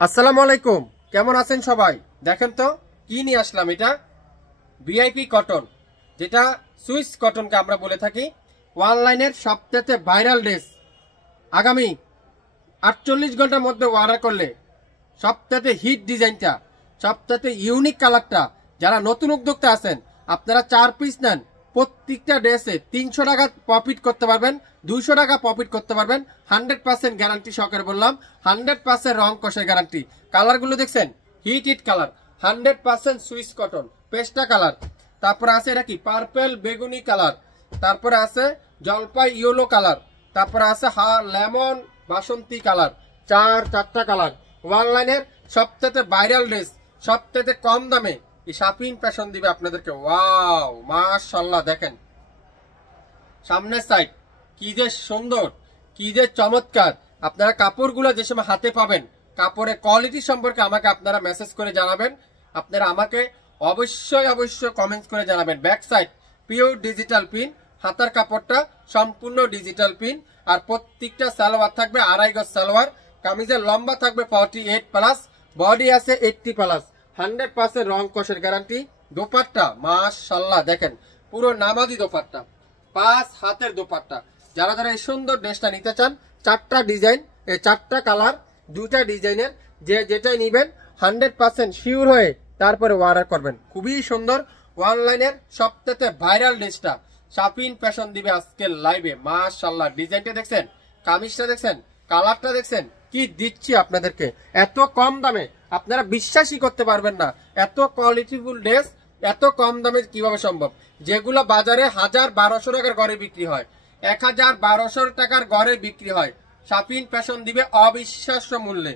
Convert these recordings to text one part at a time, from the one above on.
আসসালামু আলাইকুম, কেমন আছেন সবাই? দেখেন তো কি নিয়ে আসলাম। এটা ভিআইপি কটন, যেটা সুইস কটনকে আমরা বলে থাকি। অনলাইনের সবচেয়ে ভাইরাল ড্রেস। আগামী 48 ঘন্টার মধ্যে অর্ডার করলে সবচেয়ে হিট ডিজাইনটা, সবচেয়ে ইউনিক কালারটা, যারা নতুন উদ্যোক্তা আছেন আপনারা 4 পিস নেন, প্রত্যেকটা ড্রেসে 300 টাকা প্রফিট করতে পারবেন, 200 টাকা প্রফিট করতে পারবেন। 100% গ্যারান্টি সহকারে বললাম, 100% রং কষের গ্যারান্টি। কালারগুলো দেখছেন, hit hit colour, 100% Swiss cotton পেস্টা কালার। তারপরে আছে এটা কি পার্পল বেগুনি কালার, তারপরে আছে জলপাই ইয়েলো কালার, তারপরে আছে লেমন বাসন্তী কালার। চারটা কালার। অনলাইনের সবচেয়ে ভাইরাল ড্রেস, সবচেয়ে কম দামে এই শাপিন ফ্যাশন দিবে আপনাদেরকে। ওয়াও মাশাআল্লাহ, দেখেন সামনের সাইড কি যে সুন্দর, কি যে চমৎকার। আপনারা কাপড়গুলো যে সময় হাতে পাবেন, কাপড়ের কোয়ালিটি সম্পর্কে আমাকে আপনারা মেসেজ করে জানাবেন। আপনারা আমাকে অবশ্যই কমেন্টস করে জানাবেন। Back side pure digital pin, হাতার কাপড়টা সম্পূর্ণ ডিজিটাল পিন, আর প্রত্যেকটা সালোয়ার থাকবে 2.5 গজ সালোয়ার। কামিজের লম্বা থাকবে 48+, বডি আছে 80+, 100% রং কষের গ্যারান্টি। দোপাট্টা মাশাআল্লাহ দেখেন, পুরো নামাজি দোপাট্টা, 5 হাতের দোপাট্টা। যারা যারা এই সুন্দর ড্রেসটা নিতে চান, 4টা ডিজাইন, 4টা কালার, 2টা ডিজাইনের যে যেটাই নিবেন 100% শিওর হয়ে তারপরে অর্ডার করবেন। খুবই সুন্দর। অনলাইনের সবচেয়ে ভাইরাল ড্রেসটা শাপিন ফ্যাশন দিবে আজকের লাইভে। মাশাআল্লাহ, ডিজাইনটা দেখছেন, কামিজটা দেখছেন, কালারটা দেখছেন, কি দিচ্ছি আপনাদেরকে এত কম দামে। আপনারা বিশ্বাসই করতে পারবেন না, এত কোয়ালিটিফুল ড্রেস এত কম দামে কিভাবে সম্ভব। যেগুলো বাজারে 1000-1200 টাকার ঘরে বিক্রি হয়, 1000-1200 টাকার ঘরে বিক্রি হয়, শাপিন ফ্যাশন দিবে অবিশ্বাস্য মূল্যে।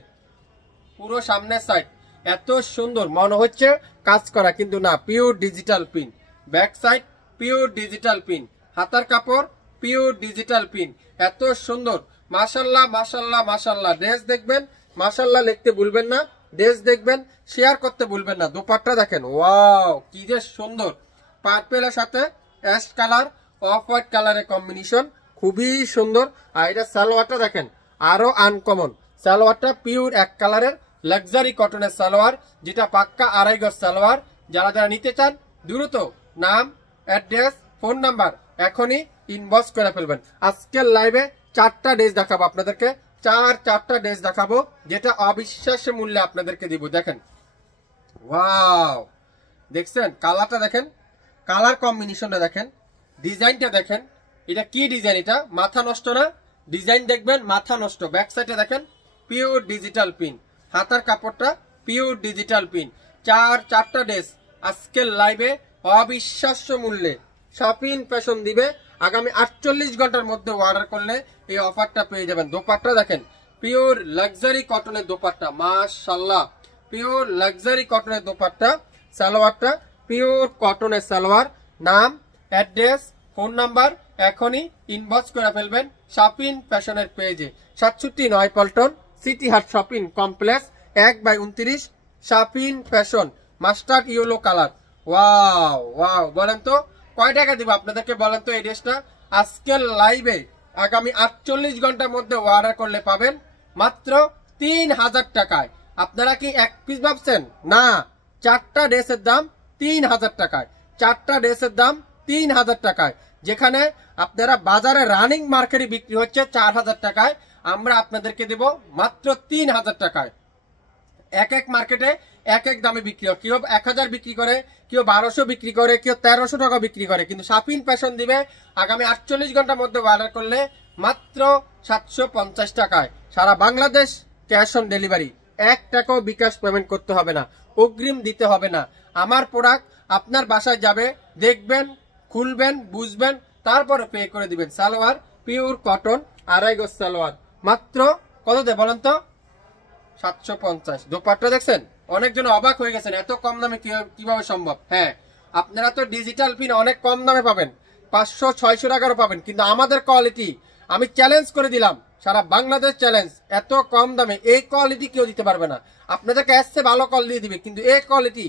পুরো সামনের সাইড এত সুন্দর, মনে হচ্ছে কাজ করা, কিন্তু না, pure digital pin. Back side pure digital pin, হাতার কাপড় পিওর ডিজিটাল পিন। এত সুন্দর, মাশাআল্লাহ মাশাআল্লাহ মাশাআল্লাহ। ড্রেস দেখবেন, মাশাআল্লাহ লিখতে ভুলবেন না। ড্রেস দেখবেন, শেয়ার করতে ভুলবেন না। দোপাট্টা দেখেন, ওয়াও কি যে সুন্দর। পার্পেলের সাথে অ্যাশ কালার, অফ হোয়াইট কালারের কম্বিনেশন, খুবই সুন্দর। আর এটা সালোয়ারটা দেখেন, আরো আনকমন। সালোয়ারটা পিওর এক কালারের লাক্সারি কটনের সালোয়ার, যেটা পাক্কা 2.5 গজ সালোয়ার। যারা যারা নিতে চান দ্রুত নাম, অ্যাড্রেস, ফোন নাম্বার এখনই ইনবক্স করে ফেলবেন। আজকের লাইভে 4টা ড্রেস দেখাবো আপনাদেরকে, 4টা ড্রেস দেখাবো, যেটা অবিশ্বাস্য মূল্যে আপনাদেরকে দিব। দেখেন ওয়াও, দেখছেন কালারটা দেখেন, কালার কম্বিনেশনটা দেখেন, ডিজাইনটা দেখেন। এটা কি ডিজাইন, এটা মাথা নষ্ট না? ডিজাইন দেখবেন মাথা নষ্ট। ব্যাক সাইডে দেখেন পিওর ডিজিটাল পিন, হাতার কাপড়টা পিওর ডিজিটাল পিন। 4টা ড্রেস আজকের লাইভে অবিশ্বাস্য মূল্যে শাপিন ফ্যাশন দিবে। আগামী 48 ঘন্টার মধ্যে অর্ডার করলে এই অফারটা পেয়ে যাবেন। দোপাট্টা দেখেন, পিওর লাক্সারি কটনের দোপাট্টা, মাশাআল্লাহ পিওর লাক্সারি কটনের দোপাট্টা। সালোয়ারটা পিওর কটনের সালোয়ার। নাম, অ্যাড্রেস, ফোন নাম্বার এখনই ইনবক্স করে ফেলবেন শাপিন ফ্যাশনের পেজে। 67 Paltan, City Haat shopping complex, 1/29, Shapin Fashion, mustard yellow colour. Wow wow, বলেন তো কয় টাকা দিব আপনাদেরকে, বলেন তো এই ড্রেসটা আজকের লাইভে আগামী 48 ঘন্টার মধ্যে অর্ডার করলে পাবেন মাত্র 3000 টাকায়। আপনারা কি এক পিস ভাবছেন? না, 4টা ড্রেসের দাম 3000 টাকায়। 4টা ড্রেসের দাম 3000 টাকায়। যেখানে আপনারা বাজারে রানিং মার্কেটে বিক্রি হচ্ছে 4000 টাকায়, আমরা আপনাদেরকে দেব মাত্র 3000 টাকায়। এক এক মার্কেটে এক এক দামে বিক্রি হয়, কেউ 1000 বিক্রি করে, কেউ 1200 বিক্রি করে, কেউ 1300 টাকা বিক্রি করে, কিন্তু শাপিন ফ্যাশন দিবে আগামী 48 ঘন্টার মধ্যে অর্ডার করলে মাত্র 750 টাকায়। সারা বাংলাদেশ ক্যাশ অন ডেলিভারি, 1 টাকাও বিকাশ পেমেন্ট করতে হবে না, অগ্রিম দিতে হবে না। আমার প্রোডাক্ট আপনার বাসায় যাবে, দেখবেন, খুলবেন, বুঝবেন, তারপরে পে করে দিবেন। সালোয়ার পিওর কটন 2.5 গজ সালোয়ার, মাত্র কত দেয় বলেন তো? 750। দোপাট্টা দেখছেন, অনেকজন অবাক হয়ে গেছেন এত কম দামে কিভাবে সম্ভব। হ্যাঁ, আপনারা তো ডিজিটাল পিন অনেক কম দামে পাবেন, 500-600 টাকারও পাবেন, কিন্তু আমাদের কোয়ালিটি আমি চ্যালেঞ্জ করে দিলাম, সারা বাংলাদেশ চ্যালেঞ্জ, এত কম দামে এই কোয়ালিটি কেউ দিতে পারবে না। আপনাদেরকে আসছে ভালো কল দিয়ে দিবে, কিন্তু এই কোয়ালিটি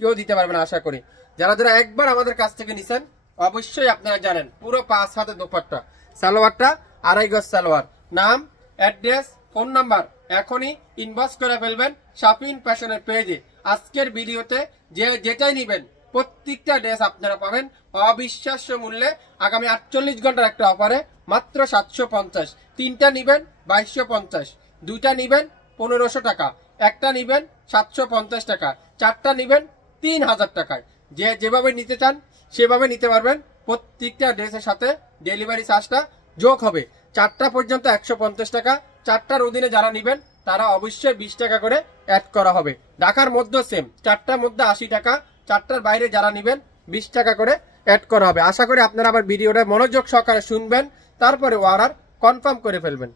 কেউ দিতে পারবে না আশা করি। যারা যারা একবার আমাদের কাছ থেকে নিছেন অবশ্যই আপনারা জানেন, পুরো 5 হাতে দোপাট্টা। সালোয়ারটা 2.5 গজ সালোয়ার। নাম, অ্যাড্রেস, ফোন নাম্বার এখনই ইনবক্স করে ফেলবেন শপিং প্যাশনের পেজে। আজকের ভিডিওতে যেটাই নিবেন প্রত্যেকটা ড্রেস আপনারা পাবেন অবিশ্বাস্য মূল্যে। আগামী 48 ঘন্টার একটা অফারে মাত্র 750। তিনটা নিবেন 2250, দুইটা নিবেন 1500 টাকা, একটা নিবেন 750 টাকা, চারটা নিবেন 3000 টাকায়। যেভাবে নিতে চান সেভাবে নিতে পারবেন। প্রত্যেকটা ড্রেসের সাথে ডেলিভারি চার্জটা যোগ হবে। চারটা পর্যন্ত 150 টাকা, চারটার অধীনে যারা নিবেন তারা অবশ্যই 20 টাকা করে অ্যাড করা হবে। ঢাকার মধ্যে সেম, চারটার মধ্যে 80 টাকা, চারটার বাইরে যারা নিবেন 20 টাকা করে অ্যাড করা হবে। আশা করি আপনারা আবার ভিডিওটা মনোযোগ সহকারে শুনবেন, তারপরে অর্ডার কনফার্ম করে ফেলবেন।